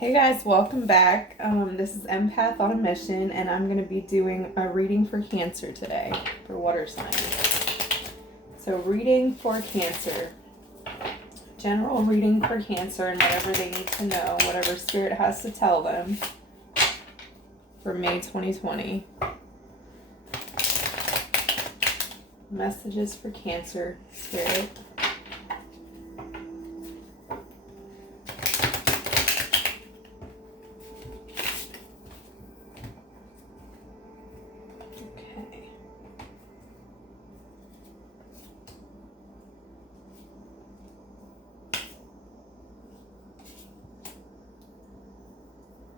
Hey guys, welcome back. This is Empath on a Mission, and I'm going to be doing a reading for Cancer today, for water signs. So, reading for Cancer. General reading for Cancer and whatever they need to know, whatever Spirit has to tell them for May 2020. Messages for Cancer, Spirit.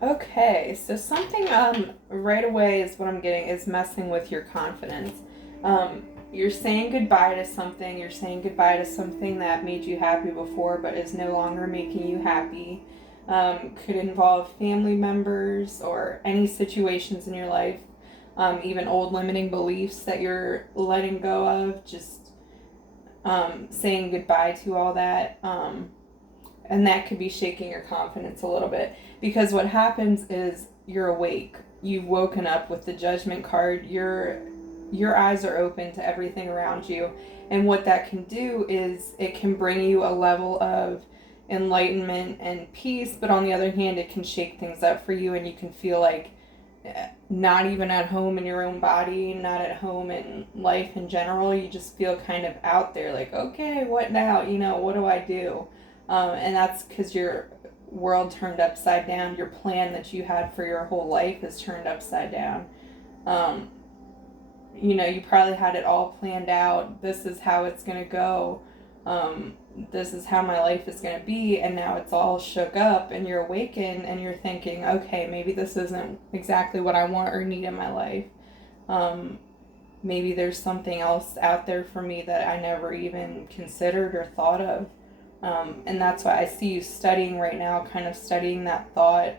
Okay, so something right away is what I'm getting is messing with your confidence. You're saying goodbye to something. You're saying goodbye to something that made you happy before but is no longer making you happy. Could involve family members or any situations in your life, even old limiting beliefs that you're letting go of, just saying goodbye to all that. And that could be shaking your confidence a little bit, because what happens is you're awake. You've woken up with the Judgment card. Your eyes are open to everything around you, and what that can do is it can bring you a level of enlightenment and peace, but on the other hand it can shake things up for you, and you can feel like not even at home in your own body, not at home in life in general. You just feel kind of out there, like, okay, what now? What do I do? And that's because your world turned upside down. Your plan that you had for your whole life is turned upside down. You probably had it all planned out. This is how it's going to go. This is how my life is going to be. And now it's all shook up, and you're awakened and you're thinking, okay, maybe this isn't exactly what I want or need in my life. Maybe there's something else out there for me that I never even considered or thought of. And that's why I see you studying right now, kind of studying that thought,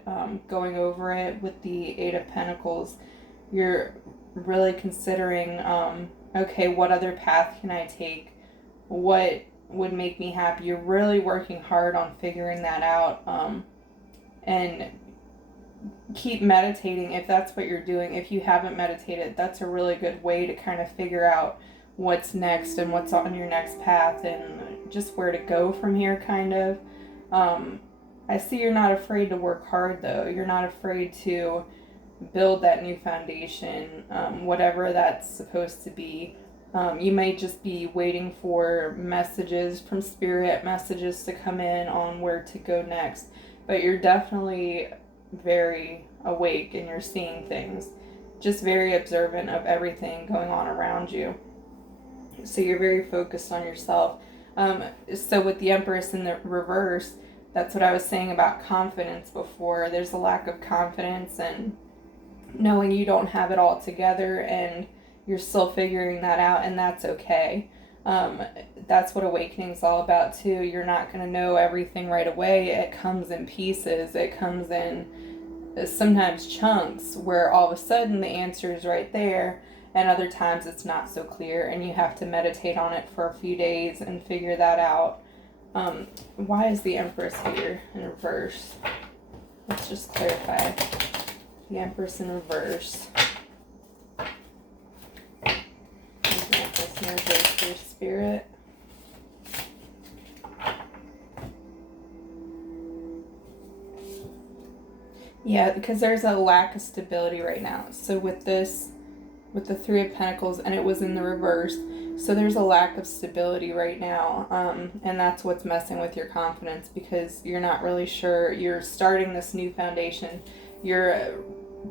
going over it with the Eight of Pentacles. You're really considering, okay, what other path can I take? What would make me happy? You're really working hard on figuring that out, and keep meditating if that's what you're doing. If you haven't meditated, that's a really good way to kind of figure out what's next and what's on your next path and just where to go from here, kind of. I see you're not afraid to work hard, though. You're not afraid to build that new foundation, whatever that's supposed to be. You might just be waiting for messages from Spirit, messages to come in on where to go next, but you're definitely very awake and you're seeing things, just very observant of everything going on around you. So you're very focused on yourself. So with the Empress in the reverse, that's what I was saying about confidence before. There's a lack of confidence and knowing you don't have it all together, and you're still figuring that out, and that's okay. That's what awakening is all about too. You're not going to know everything right away. It comes in pieces. It comes in sometimes chunks where all of a sudden the answer is right there, and other times it's not so clear, and you have to meditate on it for a few days and figure that out. Why is the Empress here in reverse? Let's just clarify. The Empress in reverse. There's the Empress in reverse for Spirit. Yeah, because there's a lack of stability right now. So with this, with the Three of Pentacles, and it was in the reverse, so there's a lack of stability right now, and that's what's messing with your confidence, because you're not really sure. You're starting this new foundation. You're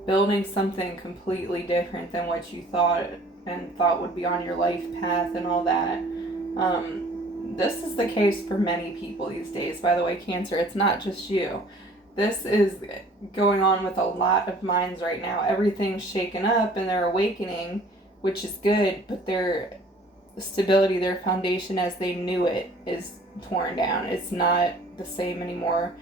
building something completely different than what you thought would be on your life path and all that. This is the case for many people these days, by the way, Cancer. It's not just you. This is going on with a lot of minds right now. Everything's shaken up and they're awakening, which is good, but their stability, their foundation as they knew it, is torn down. It's not the same anymore.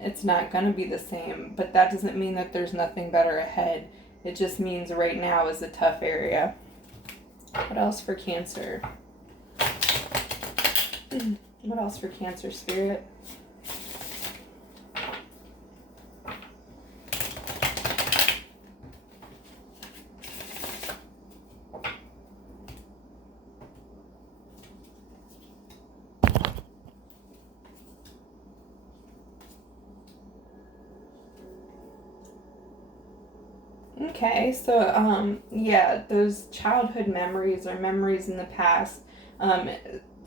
It's not going to be the same, but that doesn't mean that there's nothing better ahead. It just means right now is a tough area. What else for Cancer? What else for Cancer, Spirit? Okay, so yeah, those childhood memories or memories in the past. Um,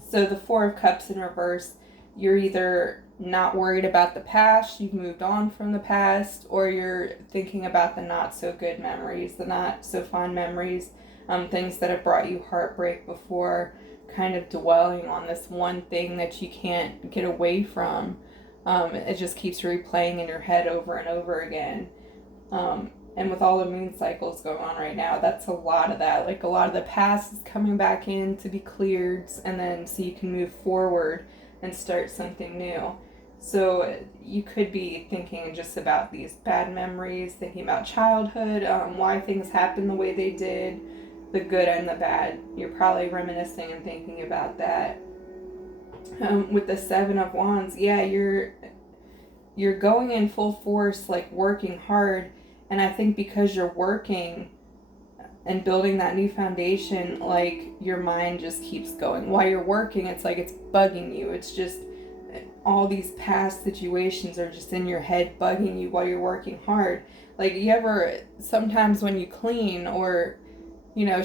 so the Four of Cups in reverse, you're either not worried about the past, you've moved on from the past, or you're thinking about the not so good memories, the not so fond memories, things that have brought you heartbreak before, kind of dwelling on this one thing that you can't get away from. It just keeps replaying in your head over and over again. And with all the moon cycles going on right now, that's a lot of that. Like a lot of the past is coming back in to be cleared, and then so you can move forward and start something new. So you could be thinking just about these bad memories, thinking about childhood, why things happened the way they did, the good and the bad. You're probably reminiscing and thinking about that. With the Seven of Wands, yeah, you're going in full force, like working hard. And I think because you're working and building that new foundation, like your mind just keeps going. While you're working, it's like it's bugging you. It's just all these past situations are just in your head bugging you while you're working hard. Like, you ever, sometimes when you clean or,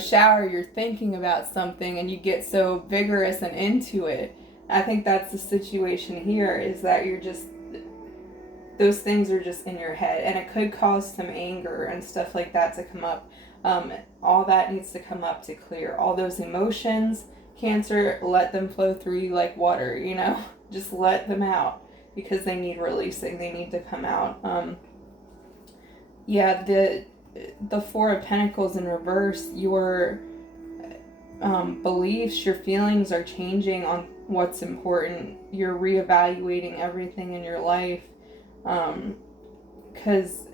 shower, you're thinking about something and you get so vigorous and into it. I think that's the situation here, is that you're just, those things are just in your head, and it could cause some anger and stuff like that to come up. All that needs to come up to clear. All those emotions, Cancer, let them flow through you like water, just let them out because they need releasing. They need to come out. Yeah, the Four of Pentacles in reverse, your beliefs, your feelings are changing on what's important. You're reevaluating everything in your life, because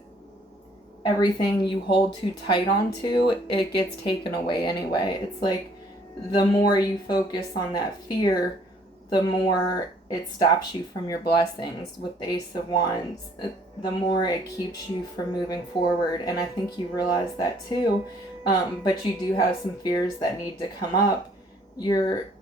everything you hold too tight onto, it gets taken away anyway. It's like the more you focus on that fear, the more it stops you from your blessings. With the Ace of Wands, the more it keeps you from moving forward. And I think you realize that too. But you do have some fears that need to come up. You're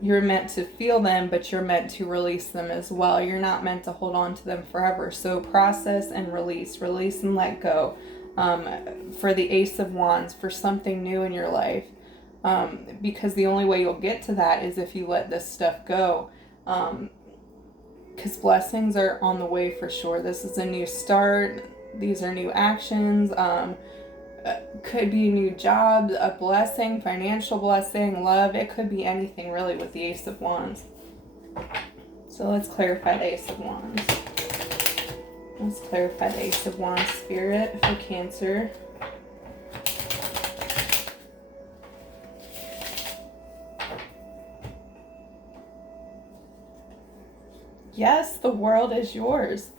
meant to feel them, but you're meant to release them as well. You're not meant to hold on to them forever. So process and release and let go. For the Ace of Wands, for something new in your life. Because the only way you'll get to that is if you let this stuff go. Because blessings are on the way for sure. This is a new start. These are new actions. Could be a new job, a blessing, financial blessing, love. It could be anything really with the Ace of Wands. So let's clarify the Ace of Wands. Let's clarify the Ace of Wands, Spirit, for Cancer. Yes, the world is yours.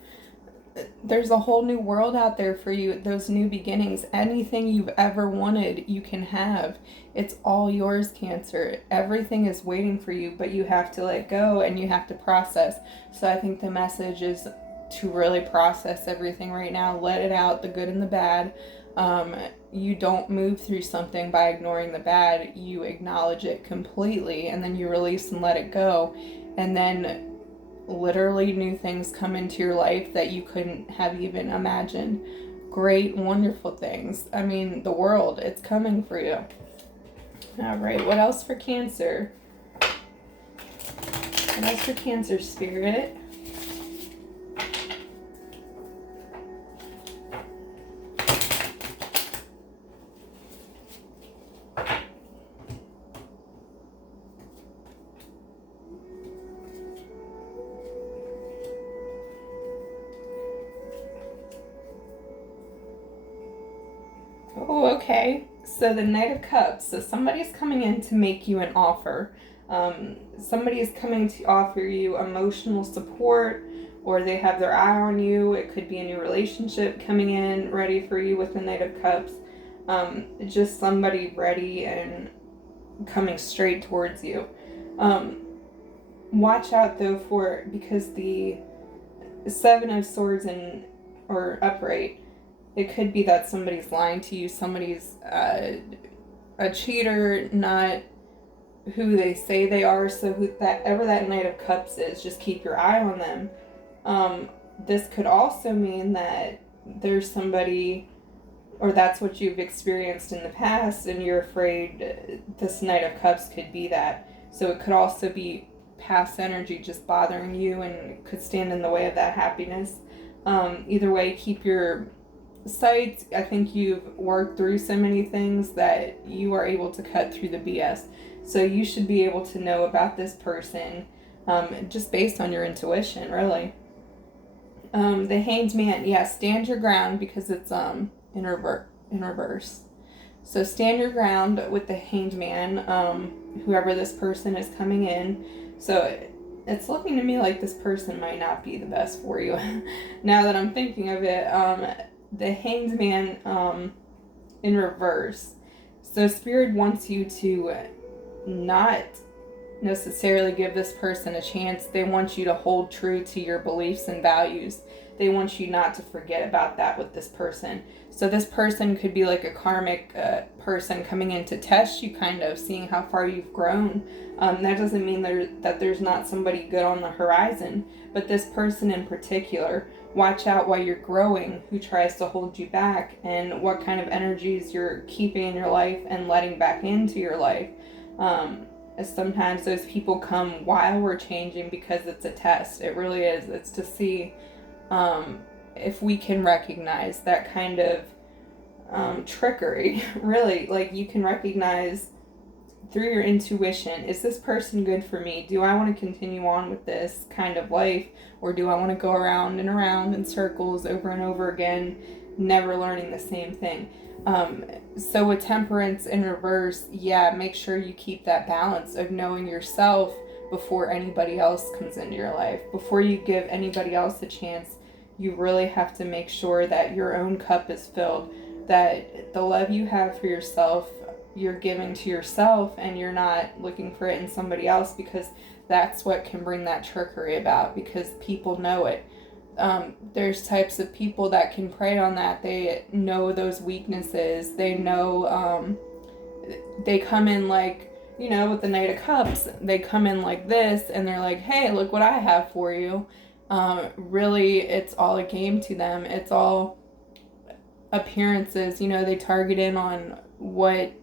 There's a whole new world out there for you. Those new beginnings, anything you've ever wanted, you can have. It's all yours, Cancer. Everything is waiting for you, but you have to let go and you have to process. So I think the message is to really process everything right now. Let it out, the good and the bad. You don't move through something by ignoring the bad. You acknowledge it completely, and then you release and let it go. And then literally new things come into your life that you couldn't have even imagined. Great, wonderful things. I mean, the world, it's coming for you. All right, what else for Cancer? What else for Cancer, Spirit? Oh, okay. So the Knight of Cups. So somebody's coming in to make you an offer. Somebody is coming to offer you emotional support, or they have their eye on you. It could be a new relationship coming in ready for you with the Knight of Cups. Just somebody ready and coming straight towards you. Watch out though because the Seven of Swords or upright, it could be that somebody's lying to you. Somebody's a cheater, not who they say they are. So whoever that Knight of Cups is, just keep your eye on them. This could also mean that there's somebody or that's what you've experienced in the past, and you're afraid this Knight of Cups could be that. So it could also be past energy just bothering you and could stand in the way of that happiness. Either way, keep your sights. I think you've worked through so many things that you are able to cut through the BS. So you should be able to know about this person just based on your intuition, really. The Hanged Man, yeah, stand your ground because it's in reverse. So stand your ground with the Hanged Man, whoever this person is coming in. So it's looking to me like this person might not be the best for you. Now that I'm thinking of it, the Hanged Man in reverse. So Spirit wants you to not necessarily give this person a chance. They want you to hold true to your beliefs and values. They want you not to forget about that with this person. So this person could be like a karmic person coming in to test you, kind of seeing how far you've grown. That doesn't mean that there's not somebody good on the horizon, but this person in particular, watch out while you're growing who tries to hold you back and what kind of energies you're keeping in your life and letting back into your life. Sometimes those people come while we're changing because it's a test. It really is. It's to see if we can recognize that kind of trickery. Really, like you can recognize through your intuition, is this person good for me? Do I want to continue on with this kind of life, or do I want to go around and around in circles over and over again, never learning the same thing? So with Temperance in reverse, yeah, make sure you keep that balance of knowing yourself before anybody else comes into your life. Before you give anybody else a chance, you really have to make sure that your own cup is filled, that the love you have for yourself, you're giving to yourself, and you're not looking for it in somebody else, because that's what can bring that trickery about, because people know it. There's types of people that can prey on that. They know those weaknesses. They know, they come in like, with the Knight of Cups, they come in like this, and they're like, hey, look what I have for you. Really, it's all a game to them. It's all appearances. They target in on what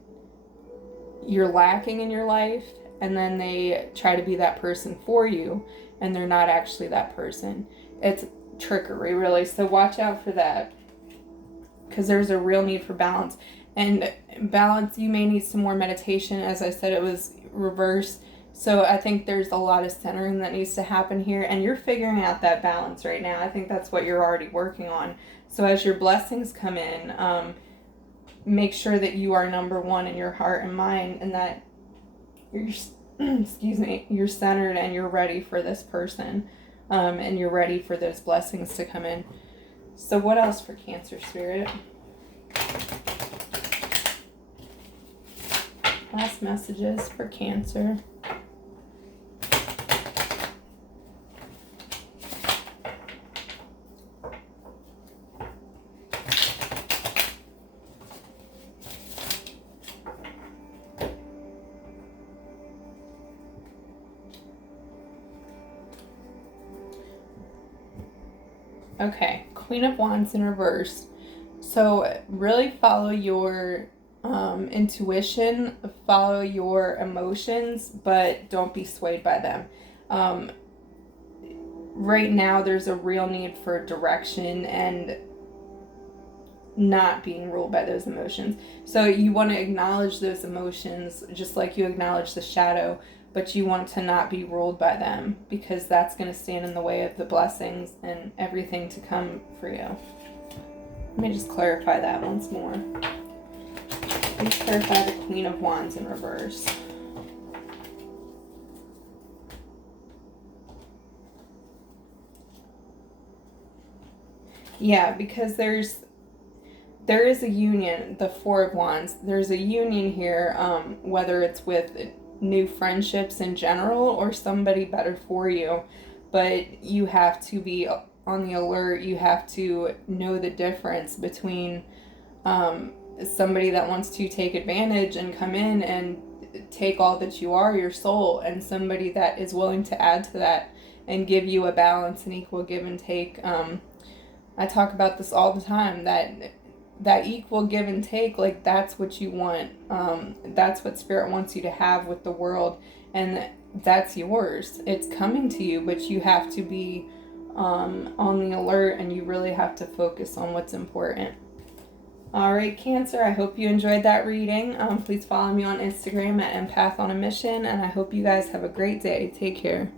you're lacking in your life, and then they try to be that person for you, and they're not actually that person. It's trickery, really. So watch out for that, because there's a real need for balance. And balance, you may need some more meditation. As I said, it was reverse. So I think there's a lot of centering that needs to happen here, and you're figuring out that balance right now. I think that's what you're already working on. So as your blessings come in, make sure that you are number one in your heart and mind, and that you're you're centered and you're ready for this person, and you're ready for those blessings to come in. So what else for Cancer Spirit? Last messages for Cancer. Okay, Queen of Wands in reverse. So really follow your intuition, follow your emotions, but don't be swayed by them. Right now, there's a real need for direction and not being ruled by those emotions. So you want to acknowledge those emotions just like you acknowledge the shadow, but you want to not be ruled by them, because that's going to stand in the way of the blessings and everything to come for you. Let me just clarify that once more. Please clarify the Queen of Wands in reverse. Yeah, because there is a union, the Four of Wands. There's a union here, whether it's with new friendships in general or somebody better for you, but you have to be on the alert. You have to know the difference between somebody that wants to take advantage and come in and take all that you are, your soul, and somebody that is willing to add to that and give you a balance and equal give and take. I talk about this all the time, that that equal give and take, like that's what you want. That's what spirit wants you to have with the world, and that's yours. It's coming to you, but you have to be on the alert, and you really have to focus on what's important. All right, Cancer, I hope you enjoyed that reading. Please follow me on Instagram at Empath on a Mission, and I hope you guys have a great day. Take care.